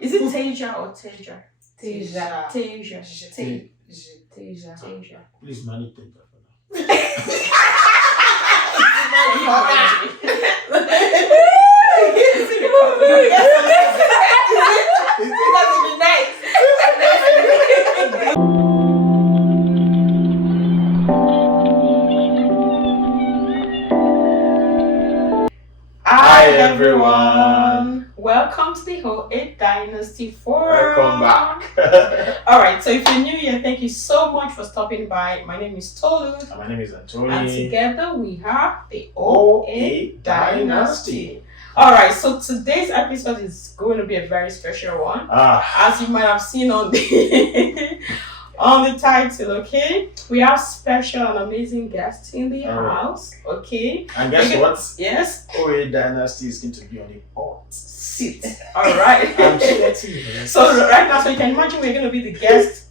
Is it Tasia or Tasia? Tasia. Tasia. Tasia. Please manage Tasia for now. Hi everyone, welcome to the Whole 8 Dynasty Forum. Welcome back. Alright, so if you're new here, thank you so much for stopping by. My name is Tolu. And my name is Anthony. And together we have the Whole 8 Dynasty. Dynasty. Alright, so today's episode is going to be a very special one. As you might have seen on the on the title, okay? We have special and amazing guests in the house, okay? And guess what? Yes? OA Dynasty is going to be on the hot seat. Alright. I'm sweating. So right now, so you can imagine we're going to be the guests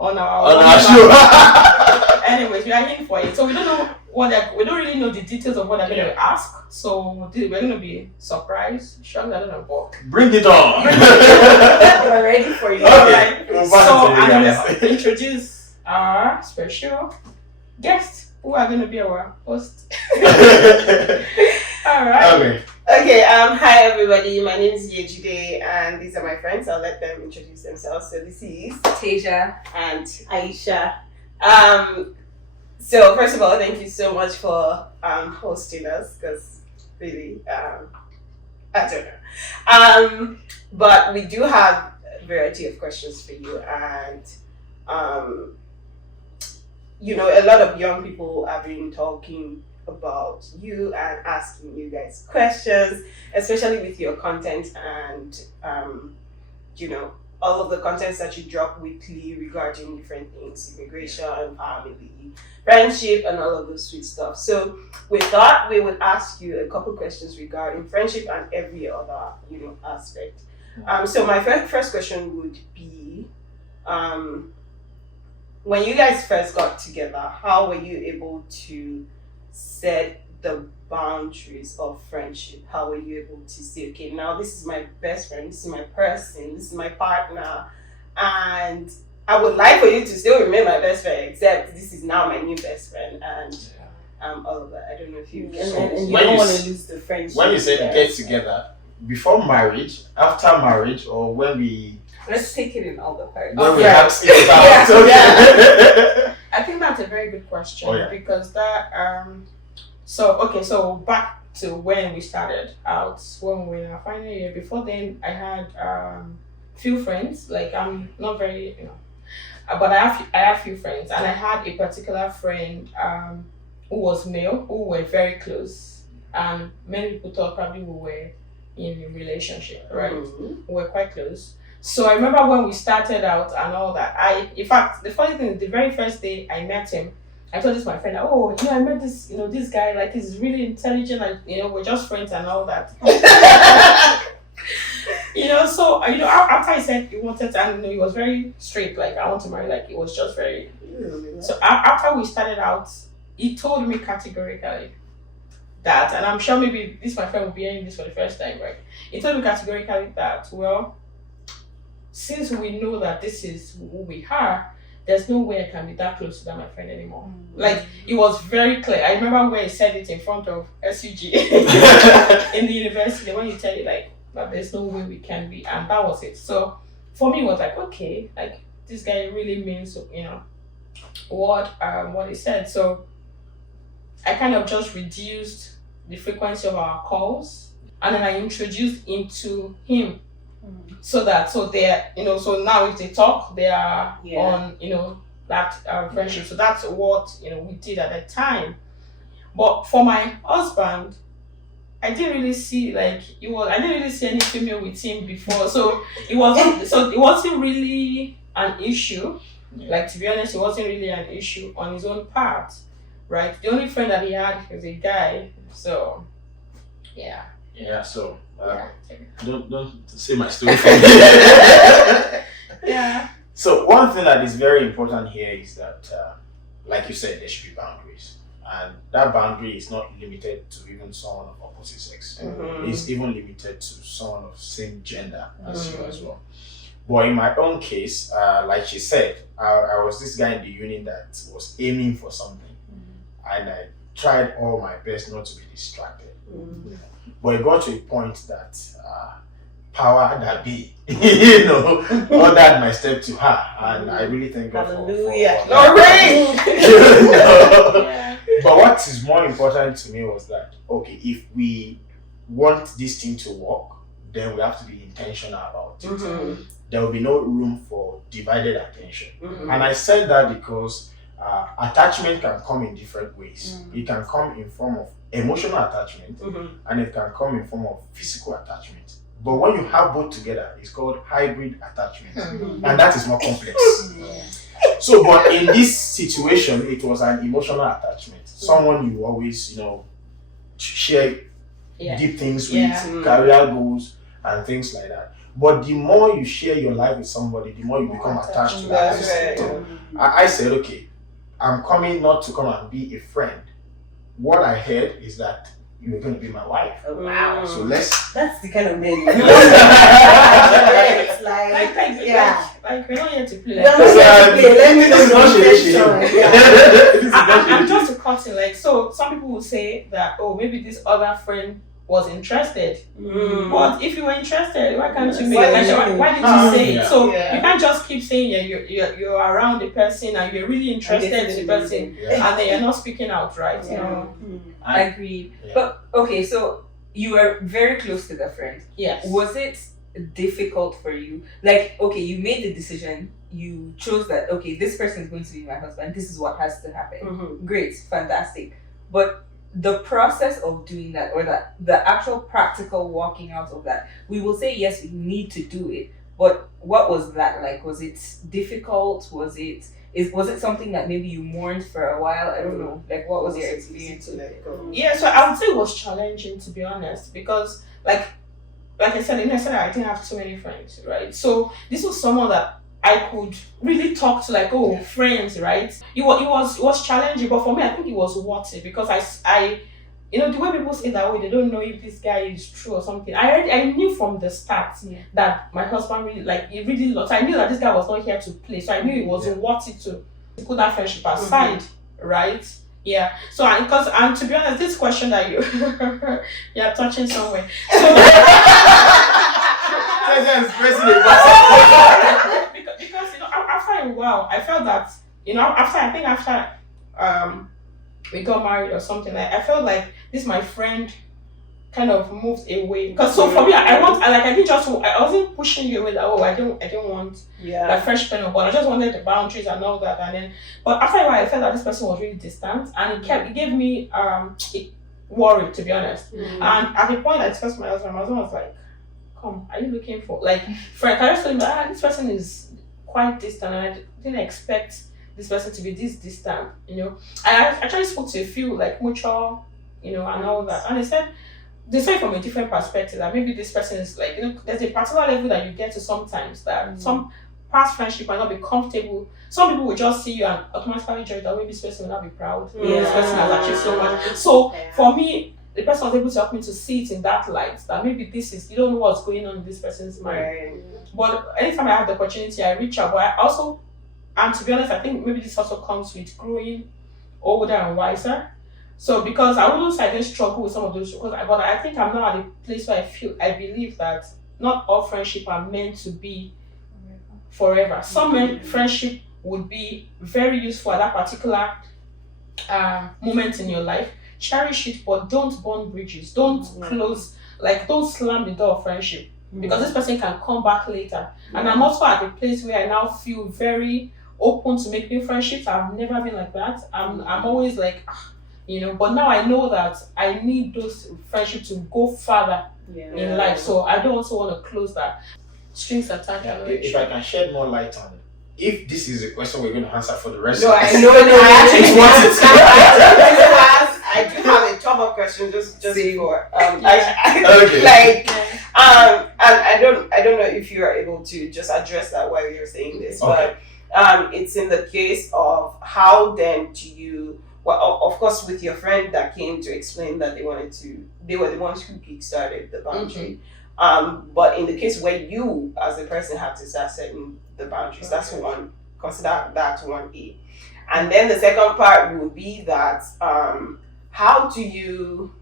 on our show. Anyways, we are in for it. So we don't know we don't really know the details of what they're going to ask. So we're going to be surprised, shocked, I don't know, but Bring it on. we're ready for you. Okay. Right. So I'm going to introduce our special guests who are going to be our host. All right. Okay. Okay, hi everybody, my name is Yejide and these are my friends. I'll let them introduce themselves. So this is Tasia. and Aisha. So first of all, thank you so much for hosting us because really, I don't know. But we do have a variety of questions for you and you know, a lot of young people have been talking about you and asking you guys questions, especially with your content and you know, all of the contents that you drop weekly regarding different things, immigration, family, friendship, and all of those sweet stuff. So we thought we would ask you a couple questions regarding friendship and every other, you know, aspect. So my first question would be, when you guys first got together, how were you able to set the boundaries of friendship? How were you able to say, okay, now this is my best friend, this is my person, this is my partner, and I would like for you to still remain my best friend, except this is now my new best friend, and all of that. I don't know if you So and you when don't you want s- to lose the friendship. When you said there. get together, before marriage, after marriage, or when we Let's take it in all the parts. when we Okay. have it out. Yeah. Okay. I think that's a very good question Oh, yeah. because that so back to when we started out, when we were in our final year. Before then, I had few friends. Like I'm not very but I have few friends, and I had a particular friend who was male, who were very close, and many people thought probably we were in a relationship, right? Mhm. We were quite close. So I remember when we started out and all that. In fact, the funny thing is, the very first day I met him, I told my friend, oh, I met this, this guy, like he's really intelligent, and we're just friends and all that. So after I said he wanted to, and he was very straight, like I want to marry, like it was just very. So after we started out, he told me categorically that, and I'm sure maybe this my friend will be hearing this for the first time, right? He told me categorically that, well, since we know that this is who we are, there's no way I can be that close to that my friend anymore. Like it was very clear. I remember where he said it in front of SUG in the university when you tell it like that there's no way we can be, and that was it. So for me it was like, okay, like this guy really means what he said. So I kind of just reduced the frequency of our calls, and then I introduced him to him. So they're so now if they talk they are on that friendship. So that's what we did at the time. But for my husband, I didn't really see I didn't really see any female with him before, so it wasn't really an issue. Like, to be honest, it wasn't really an issue on his own part, right? The only friend that he had was a guy, so yeah. So Yeah. don't say my story for me. Yeah. So one thing that is very important here is that, like you said, there should be boundaries. and that boundary is not limited to even someone of opposite sex. It's even limited to someone of same gender as you as well. But in my own case, like she said, I was this guy in the uni that was aiming for something, and I tried all my best not to be distracted. But it got to a point that power that be, ordered my step to her, and I really thank God for Hallelujah. that. But what is more important to me was that, okay, if we want this thing to work, then we have to be intentional about it. There will be no room for divided attention. And I said that because attachment can come in different ways. It can come in form of emotional attachment, and it can come in form of physical attachment. But when you have both together, it's called hybrid attachment, and that is more complex. So, but in this situation, it was an emotional attachment. Someone you always, share deep things with, career goals, and things like that. But the more you share your life with somebody, the more you become attached to that person. I said, okay, I'm coming not to come and be a friend. What I heard is that you were going to be my wife. Oh, wow. So let's. That's the kind of man. It's like we're not here to play. Let me know. I'm just to cut in, so some people will say that, maybe this other friend was interested. But if you were interested, why can't you make it? Why did you say it? So you can't just keep saying you're around the person and you're really interested in the person and then you're not speaking out, right? I agree. Yeah. But okay, so you were very close to the friend. Yes. Was it difficult for you? Like, okay, you made the decision, you chose that, okay, this person is going to be my husband, this is what has to happen. Great, fantastic. But the process of doing that, or the actual practical walking out of that, we will say yes, we need to do it, but what was that like? Was it difficult? Was it something that maybe you mourned for a while? I don't know, like what was your experience? Yeah, so I would say it was challenging, to be honest, because like I said, I didn't have too many friends, right? So this was someone that I could really talk to, friends, right? It was challenging, but for me, I think it was worth it, because I the way people say that, they don't know if this guy is true or something. I knew from the start that my husband really loved. I knew that this guy was not here to play, so I knew it was worth it to put that friendship aside, right? Yeah. So, and to be honest, this question that you're touching somewhere. Because after a while, I felt that after we got married or something, I felt like my friend kind of moved away, because so for me, I wasn't pushing you away that I don't want that friendship anymore, but I just wanted the boundaries and all that, and then but after a while I felt that this person was really distant, and it gave me worry, to be honest. And at the point I discussed my husband was like, come, are you looking for friend? I just told him this person is quite distant, and I didn't expect this person to be this distant, I actually spoke to a few mutual, and all that, and they said from a different perspective that maybe this person is there's a particular level that you get to sometimes that some past friendship might not be comfortable. Some people will just see you and automatically judge that maybe this person will not be proud. This person has achieved so much. So for me, the person was able to help me to see it in that light, that maybe you don't know what's going on in this person's mind. But anytime I have the opportunity, I reach out. But I also, and to be honest, I think maybe this also comes with growing older and wiser. So because I wouldn't say I didn't struggle with some of those, but I think I'm now at a place where I believe that not all friendship are meant to be forever. Some friendship would be very useful at that particular moment in your life. Cherish it, but don't burn bridges. Don't close, don't slam the door of friendship, because this person can come back later. And I'm also at a place where I now feel very open to make new friendships. I've never been like that. I'm always but now I know that I need those friendships to go further in life. So I don't also want to close that strings attached. If I can shed more light on it, if this is a question we're going to answer for the rest No, of I the know. I I do have a top-up question just for okay. and I don't know if you are able to just address that while you're saying this, Okay. but it's in the case of how then do you well, of course, with your friend that came to explain that they were the ones who kickstarted the boundary. But in the case where you, as a person, have to start setting the boundaries, that's one. Consider that 1A. And then the second part would be that how do you?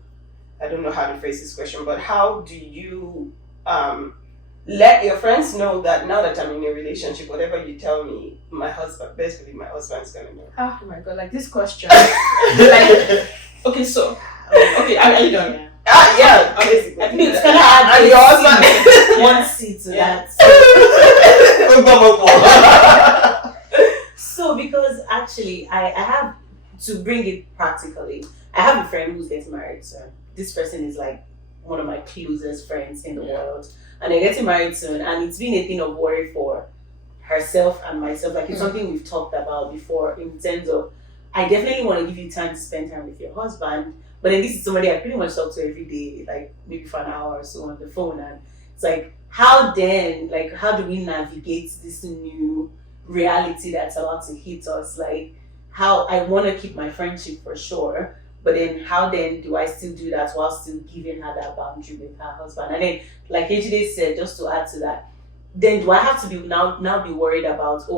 I don't know how to phrase this question, but how do you let your friends know that now that I'm in a relationship, whatever you tell me, my husband, basically my husband's gonna know. Oh my god, like this question. Like, okay, so are you done? Yeah, basically. I think it's gonna add And your husband. one seat to Yeah. that. So because actually I have to bring it practically. I have a friend who's getting married soon. This person is like one of my closest friends in the world. And they're getting married soon, and it's been a thing of worry for herself and myself. Like it's something we've talked about before in terms of I definitely want to give you time to spend time with your husband, but then this is somebody I pretty much talk to every day, like maybe for an hour or so on the phone. And it's like, how do we navigate this new reality that's about to hit us? Like, how I want to keep my friendship for sure, but then how then do I still do that while still giving her that boundary with her husband? And then, like Ejide said, just to add to that, then do I have to be now be worried about,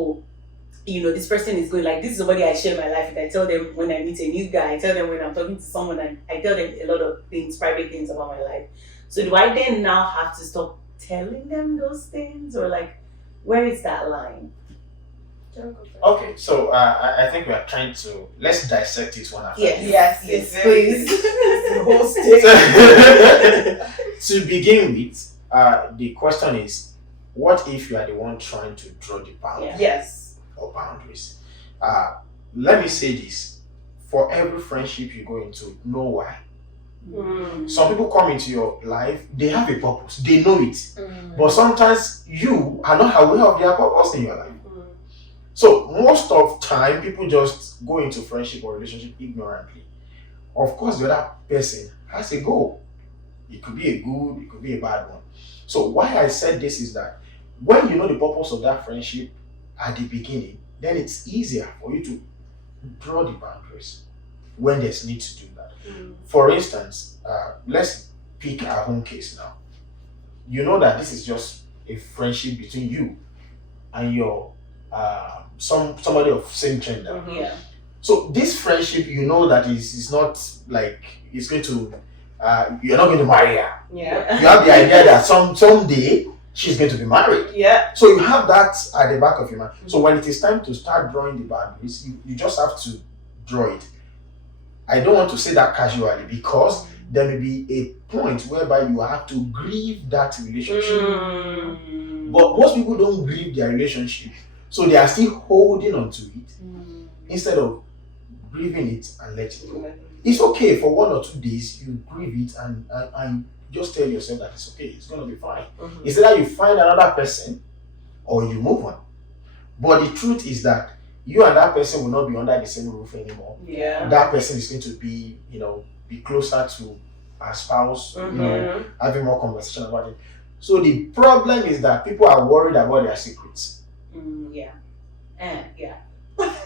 this person is going, like, this is somebody I share my life with. I tell them when I meet a new guy, I tell them when I'm talking to someone, and I tell them a lot of things, private things about my life. So do I then now have to stop telling them those things, or like, where is that line? Okay, so I think we are trying to let's dissect it one after. Yes, please. The whole state. To begin with, the question is, what if you are the one trying to draw the boundary Yes. or boundaries? Let me say this: for every friendship you go into, know why. Some people come into your life, they have a purpose, they know it, but sometimes you are not aware of their purpose in your life. So most of time, people just go into friendship or relationship ignorantly. Of course, the other person has a goal. It could be a good, it could be a bad one. So why I said this is that when you know the purpose of that friendship at the beginning, then it's easier for you to draw the boundaries when there's need to do that. For instance, let's pick our home case now. You know that this is just a friendship between you and your somebody of same gender. Yeah. So this friendship, you know that is not like it's going to you're not going to marry her. Yeah. You have the idea that someday she's going to be married. Yeah. So you have that at the back of your mind. So when it is time to start drawing the boundaries, you just have to draw it. I don't want to say that casually because there may be a point whereby you have to grieve that relationship. But most people don't grieve their relationship. So they are still holding on to it instead of grieving it and letting it go. It's okay for 1 or 2 days, you grieve it and just tell yourself that it's okay, it's going to be fine. It's either you find another person or you move on. But the truth is that you and that person will not be under the same roof anymore. Yeah. That person is going to be, be closer to a spouse, having more conversation about it. So the problem is that people are worried about their secrets. Yeah.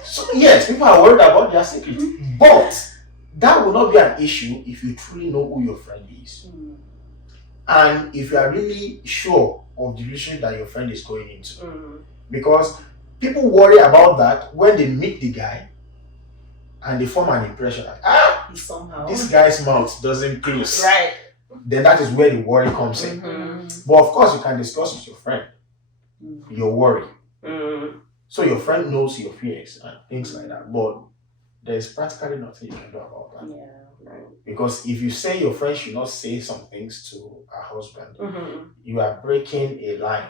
So yes, people are worried about their secrets, but that will not be an issue if you truly know who your friend is, and if you are really sure of the relationship that your friend is going into. Because people worry about that when they meet the guy and they form an impression that somehow this guy's mouth doesn't close. Right. Then that is where the worry comes in. But of course, you can discuss with your friend your worry. So your friend knows your fears and things like that. But there's practically nothing you can do about that. Yeah. Right. Because if you say your friend should not say some things to her husband, you are breaking a line.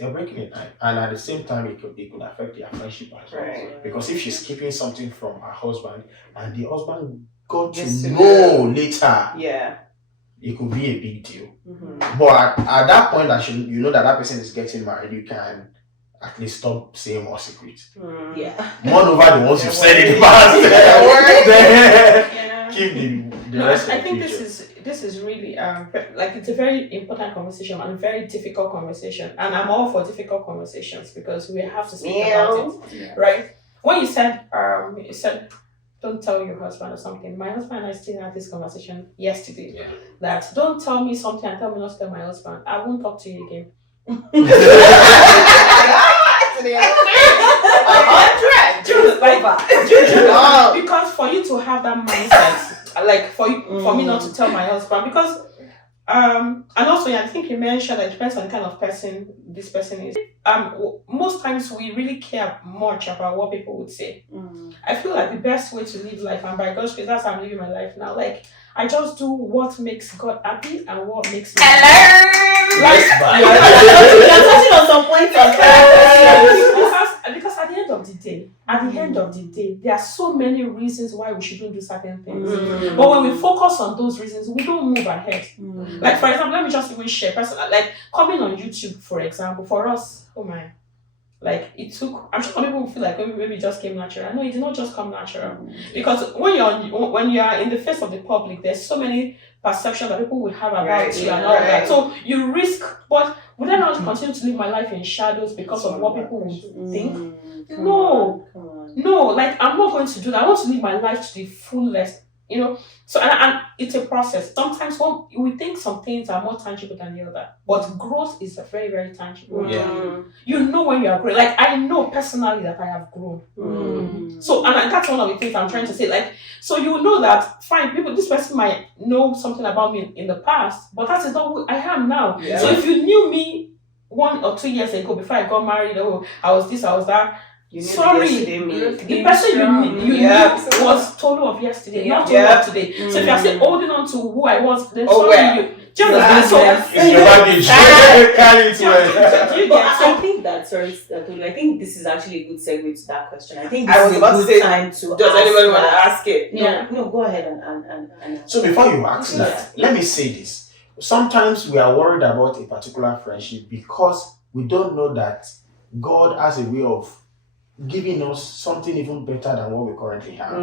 You're breaking a line. And at the same time, it could affect their friendship as well. Right. Because if she's keeping something from her husband and the husband got Yes, to know later, Yeah. it could be a big deal. But at that point that you know that person is getting married, you can at least stop saying more secrets. Yeah. One over the ones you've said in the past. Keep the No, rest I of the think future. this is really it's a very important conversation and a very difficult conversation, and I'm all for difficult conversations because we have to speak about it, right? When you said don't tell your husband or something. My husband and I still had this conversation yesterday. Yeah. That don't tell me something and tell me not to tell my husband. I won't talk to you again. Because for you to have that mindset, like for me not to tell my husband, because and also I think you mentioned that it depends on the kind of person this person is. Most times we really care much about what people would say. I feel like the best way to live life, and by God's grace, that's how I'm living my life now. Like I just do what makes God happy and what makes me happy. You're touching on some points because at the end of the day, there are so many reasons why we shouldn't do certain things. But when we focus on those reasons, we don't move ahead. Like for example, let me just even share personal, like coming on YouTube, for example, for us, oh my, like it took. I'm sure some people will feel like maybe it just came natural. No, it did not just come natural. Because when you are in the face of the public, there's so many perceptions that people will have about you and all that. So you risk, but would I not continue to live my life in shadows because of what people would think? No, like I'm not going to do that. I want to live my life to the fullest, you know. So and it's a process. Sometimes we think some things are more tangible than the other, but growth is very, very tangible. Yeah. You know when you are growing. Like I know personally that I have grown. So and that's one of the things I'm trying to say. Like so you know that fine, this person might know something about me in the past, but that is not who I am now. Yeah. So if you knew me 1 or 2 years ago before I got married, I was this, I was that. Sorry, the person you knew was Tolu of yesterday, not Tolu of today. So if you're still holding on to who I was, then sorry, do you understand? It's your baggage. Carry it well. Do you get? I think that, Tolu, I think this is actually a good segue to that question. I think this I was is about a to good say, time to does anybody want to that. ask it? No, go ahead and So before you ask that, let me say this. Sometimes we are worried about a particular friendship because we don't know that God has a way of giving us something even better than what we currently have.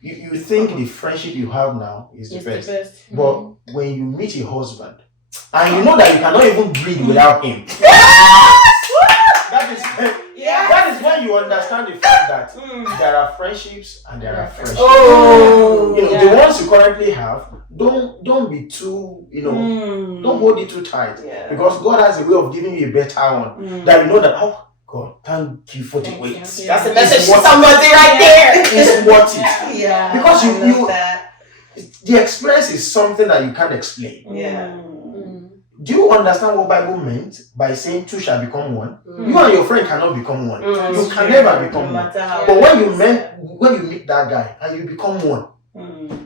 You think the friendship you have now is the best. But when you meet your husband and you know that you cannot even breathe without him, that is when you understand the fact that there are friendships and there are friendships. The ones you currently have, don't be too, don't hold it too tight. Because God has a way of giving you a better one that you know that, God, thank you for the wait. That's a message to somebody right there. It's worth it. Yeah. Because the experience is something that you can't explain. Yeah. Do you understand what Bible meant by saying two shall become one? You and your friend cannot become one. You can never become one. But when you meet that guy and you become one,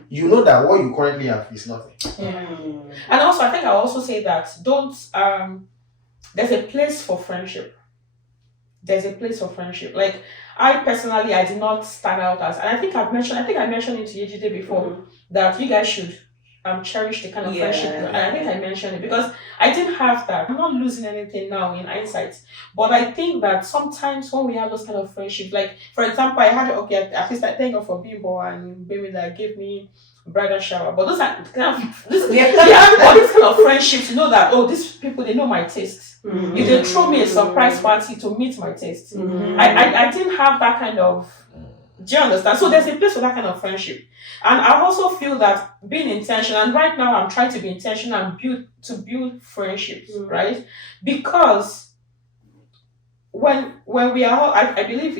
you know that what you currently have is nothing. And also, I think I'll also say that there's a place for friendship. There's a place for friendship. Like I personally, I did not start out as, and I think I mentioned it to Yejide before that you guys should cherish the kind of friendship. And I think I mentioned it because I didn't have that. I'm not losing anything now in hindsight, but I think that sometimes when we have those kind of friendships, like for example, I had at least I thank God for Bimbo and Baby that gave me bridal shower. But those are kind of this kind of friendships, you know that these people, they know my taste. If they throw me a surprise party to meet my taste, I didn't have that kind of. Do you understand? So there's a place for that kind of friendship, and I also feel that being intentional. And right now, I'm trying to be intentional and build friendships, right? Because when we are all, I believe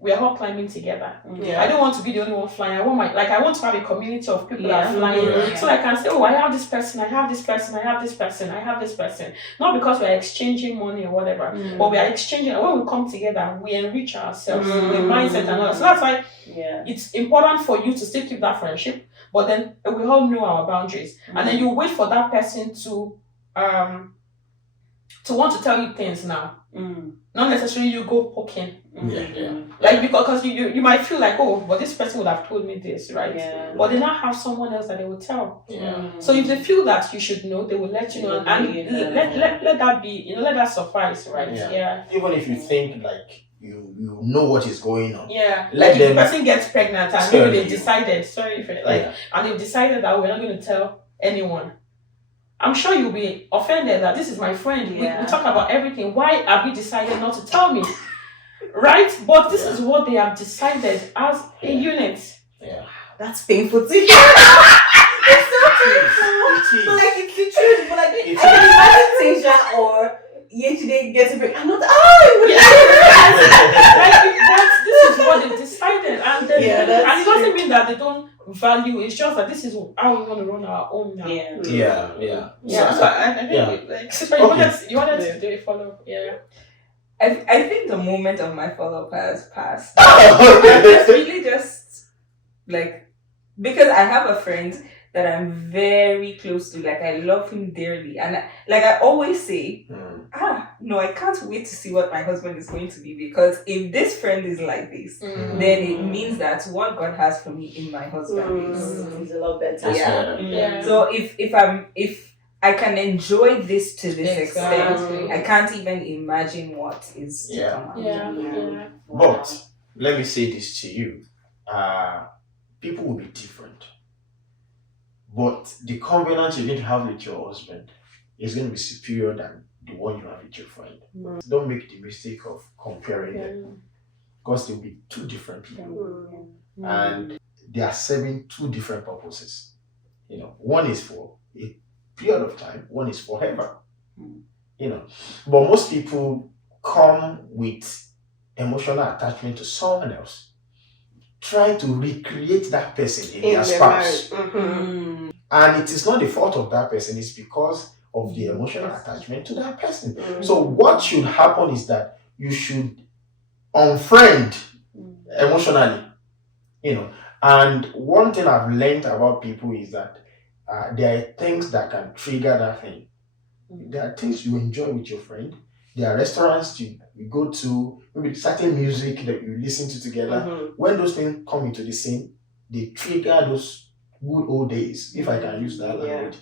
we are all climbing together. I don't want to be the only one flying. I want to have a community of people that are flying, so I can say, I have this person, I have this person, I have this person, I have this person. Not because we are exchanging money or whatever, but we are exchanging. And when we come together, we enrich ourselves with mindset and all that. So that's why it's important for you to still keep that friendship, but then we all know our boundaries, and then you wait for that person to want to tell you things now. Not necessarily you go poking. Like because you might feel like, but this person would have told me this, right? But they now have someone else that they will tell. So if they feel that you should know, they will let you know, and let that be, let that suffice, right? Even if you think like you know what is going on. Like if the person gets pregnant and maybe they've decided, and they've decided that we're not going to tell anyone. I'm sure you'll be offended that this is my friend. We talk about everything. Why have you decided not to tell me? right? But this is what they have decided as a unit. Yeah. That's painful to hear. It is. But like it's the truth. But like It I can imagine Tasia or Yesterday get to break. I'm not. Oh, Like this is what they decided, and then Yeah, that's and it doesn't true. mean that they don't value. It's just that this is how we want to run our own now. yeah. Yeah. So I think Yeah. like sister, you wanted to do a follow up. Yeah. I think the moment of my follow-up has passed. It's really just like because I have a friend that I'm very close to. Like I love him dearly, and I always say, no, I can't wait to see what my husband is going to be, because if this friend is like this, then it means that what God has for me in my husband It's a lot better. Yeah. So if I can enjoy this to this extent, I can't even imagine what is to come out. Yeah. But let me say this to you. People will be different. But the covenant you're going to have with your husband is going to be superior than the one you have with your friend. Don't make the mistake of comparing them, because they'll be two different people. And they are serving two different purposes. One is for a period of time, one is forever. But most people come with emotional attachment to someone else, try to recreate that person in their spouse. And it is not the fault of that person, it's because of the emotional attachment to that person. So what should happen is that you should unfriend emotionally. And one thing I've learned about people is that there are things that can trigger that thing. There are things you enjoy with your friend. There are restaurants you go to, maybe certain music that you listen to together. When those things come into the scene, they trigger those good old days, if I can use that language.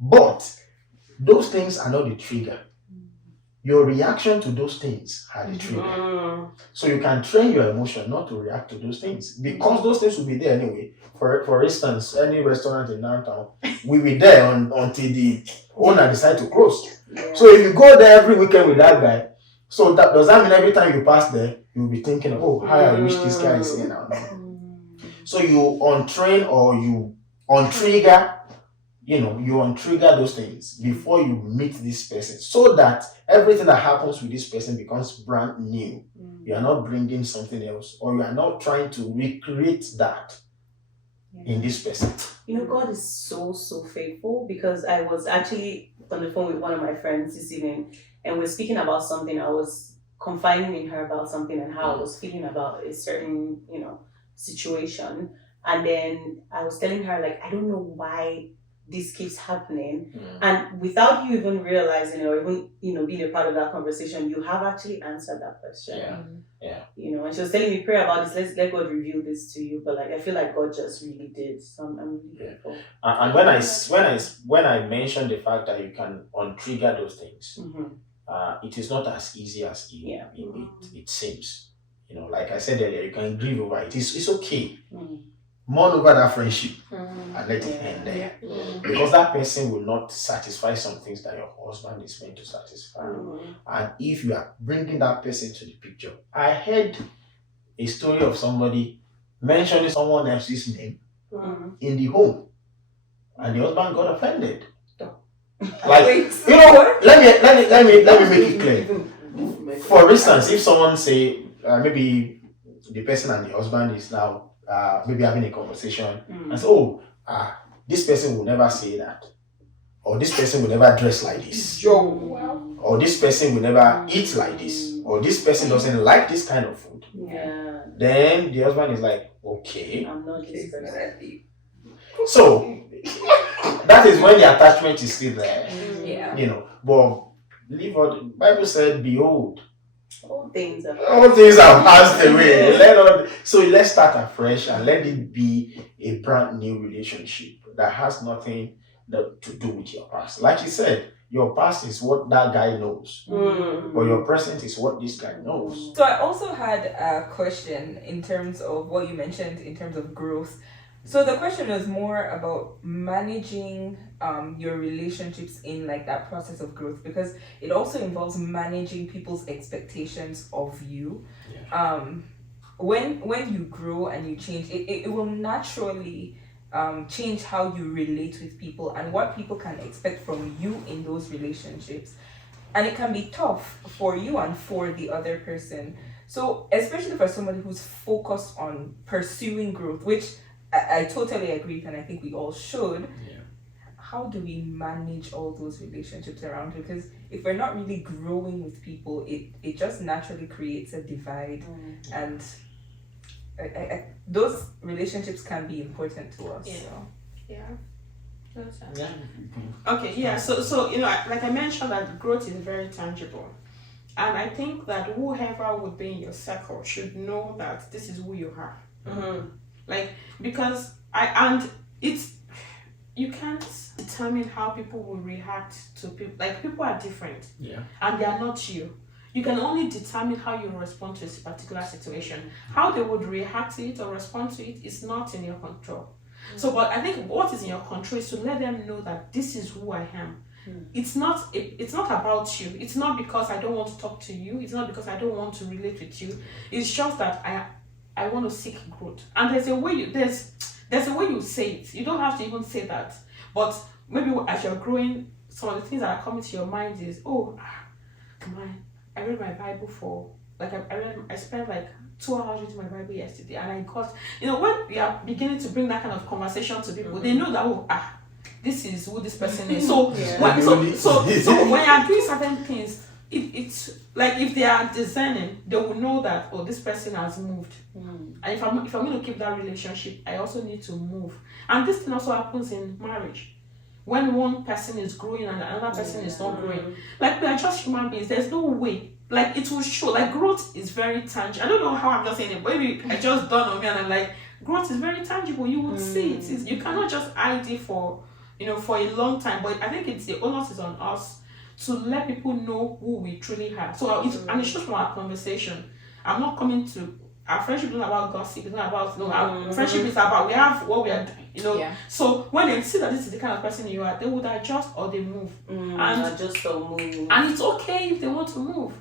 But those things are not the trigger. Your reaction to those things are the trigger. So you can train your emotion not to react to those things, because those things will be there anyway. For instance, any restaurant in downtown, we will be there until the owner decide to close. So if you go there every weekend with that guy, so does that mean every time you pass there, you'll be thinking, oh, how I wish this guy is here now. So you untrain or you untrigger, you untrigger those things before you meet this person, so that everything that happens with this person becomes brand new. You are not bringing something else, or you are not trying to recreate that in this person. God is so faithful, because I was actually on the phone with one of my friends this evening, and we're speaking about something. I was confiding in her about something and how I was feeling about a certain, situation. And then I was telling her, like, I don't know why this keeps happening. And without you even realizing it, or even, being a part of that conversation, you have actually answered that question. And she was telling me, pray about this, let God reveal this to you. But like, I feel like God just really did. So I'm really grateful. And when I mentioned the fact that you can untrigger those things, it is not as easy as it seems. Like I said earlier, you can grieve over it. It's okay. Mourn over that friendship and let it end there. Because that person will not satisfy some things that your husband is meant to satisfy. And if you are bringing that person to the picture, I heard a story of somebody mentioning someone else's name in the home, and the husband got offended. Like, let me make it clear. For instance, if someone say maybe the person and the husband is now maybe having a conversation and say, this person will never say that, or this person will never dress like this, or this person will never eat like this, or this person doesn't like this kind of food. Then the husband is like, okay, I'm not this person. So that is when the attachment is still there. But leave what the Bible said, behold, all things have passed away. So let's start afresh and let it be a brand new relationship that has nothing to do with your past. Like you said, your past is what that guy knows, but your present is what this guy knows. So I also had a question in terms of what you mentioned in terms of growth. So the question was more about managing your relationships in like that process of growth, because it also involves managing people's expectations of you. When you grow and you change, it will naturally change how you relate with people and what people can expect from you in those relationships. And it can be tough for you and for the other person. So, especially for somebody who's focused on pursuing growth, which I totally agree with, and I think we all should. How do we manage all those relationships around it? Because if we're not really growing with people, it just naturally creates a divide. And those relationships can be important to us. Yeah. Okay, yeah. So like I mentioned, that growth is very tangible, and I think that whoever would be in your circle should know that this is who you are. Like, because you can't determine how people will react to people. Like, people are different, and they are not you. You can only determine how you respond to a particular situation. How they would react to it or respond to it is not in your control. So, but I think what is in your control is to let them know that this is who I am. It's not about you. It's not because I don't want to talk to you. It's not because I don't want to relate with you. It's just that I want to seek growth. And there's a way you say it. You don't have to even say that. But maybe as you're growing, some of the things that are coming to your mind is, I read my Bible for I spent like 2 hours reading my Bible yesterday, and I got, when we are beginning to bring that kind of conversation to people, they know that this is who this person is. So so when you are doing certain things, it's like, if they are discerning, they will know that this person has moved. And if I'm going to keep that relationship, I also need to move. And this thing also happens in marriage. When one person is growing and another person is not growing, like, we are just human beings. There's no way. Like, it will show. Like, growth is very tangible. I don't know how I'm just saying it, but maybe I just dawned on me, and I'm like, growth is very tangible. You will see it. You cannot just hide it for a long time. But I think it's the onus is on us to let people know who we truly are. So and it's just from our conversation. I'm not coming to. Our friendship is not about gossip. It's not about our friendship is about, we have what we are. So when they see that this is the kind of person you are, they would adjust or they move. And adjust or move. And it's okay if they want to move.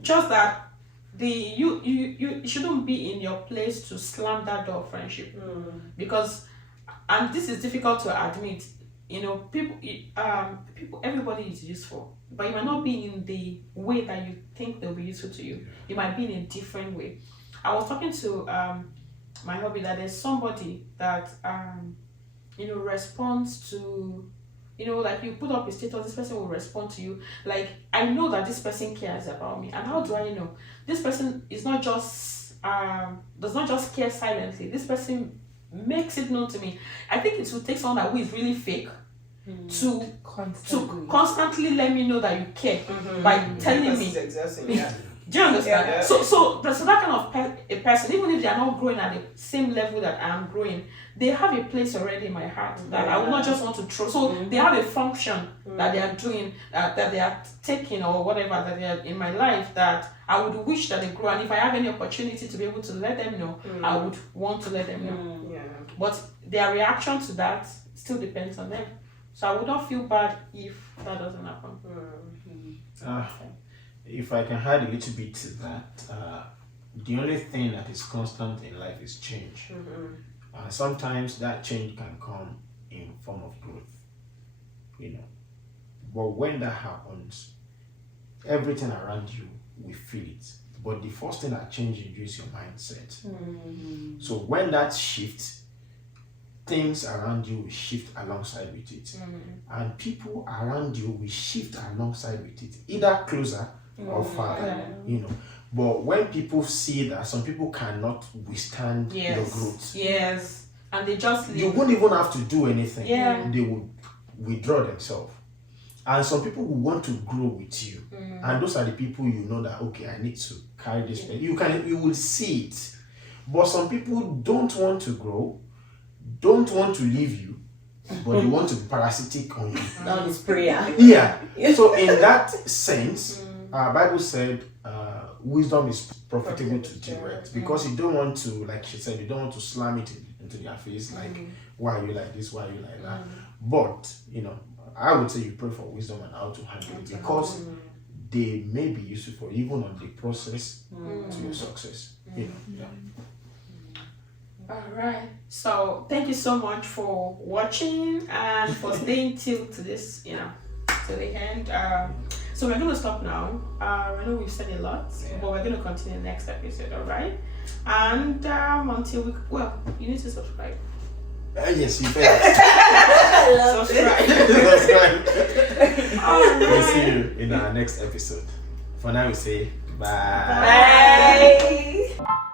Just that you shouldn't be in your place to slam that door of friendship. Because, and this is difficult to admit, people, everybody is useful, but you might not be in the way that you think they'll be useful to you. You might be in a different way. I was talking to my hubby that there's somebody that responds to, like, you put up a status, this person will respond to you. Like, I know that this person cares about me. And how do I know? This person is not just does not just care silently. This person makes it known to me. I think it will take someone who is really fake to constantly let me know that you care by telling me. Do you understand? Yeah. So that kind of a person, even if they are not growing at the same level that I am growing, they have a place already in my heart that I would not just want to throw. So they have a function that they are doing, that they are taking, or whatever, that they are in my life, that I would wish that they grow. And if I have any opportunity to be able to let them know, I would want to let them know. But their reaction to that still depends on them. So I would not feel bad if that doesn't happen. If I can add a little bit to that, the only thing that is constant in life is change. Sometimes that change can come in form of growth, But when that happens, everything around you will feel it. But the first thing that changes in you is your mindset. So when that shifts, things around you will shift alongside with it. And people around you will shift alongside with it, either closer or farther, But when people see that some people cannot withstand your growth, and they just leave. You won't even have to do anything. They will withdraw themselves. And some people will want to grow with you, and those are the people you know that, okay, I need to carry this. You will see it. But some people don't want to grow, don't want to leave you, but they want to be parasitic on you. That is prayer. So in that sense, Bible said wisdom is profitable to direct, because you don't want to, like she said, you don't want to slam it in the into their face, like, why are you like this? Why are you like that? But, I would say you pray for wisdom and how to handle it, because they may be useful for you even on the process to your success. Yeah. All right. So thank you so much for watching and for staying till to this, to the end. So we're going to stop now. I know we've said a lot, but we're going to continue next episode. All right. And until you need to subscribe. Yes, you better. Subscribe. All right. We'll see you in our next episode. For now, we say bye. Bye.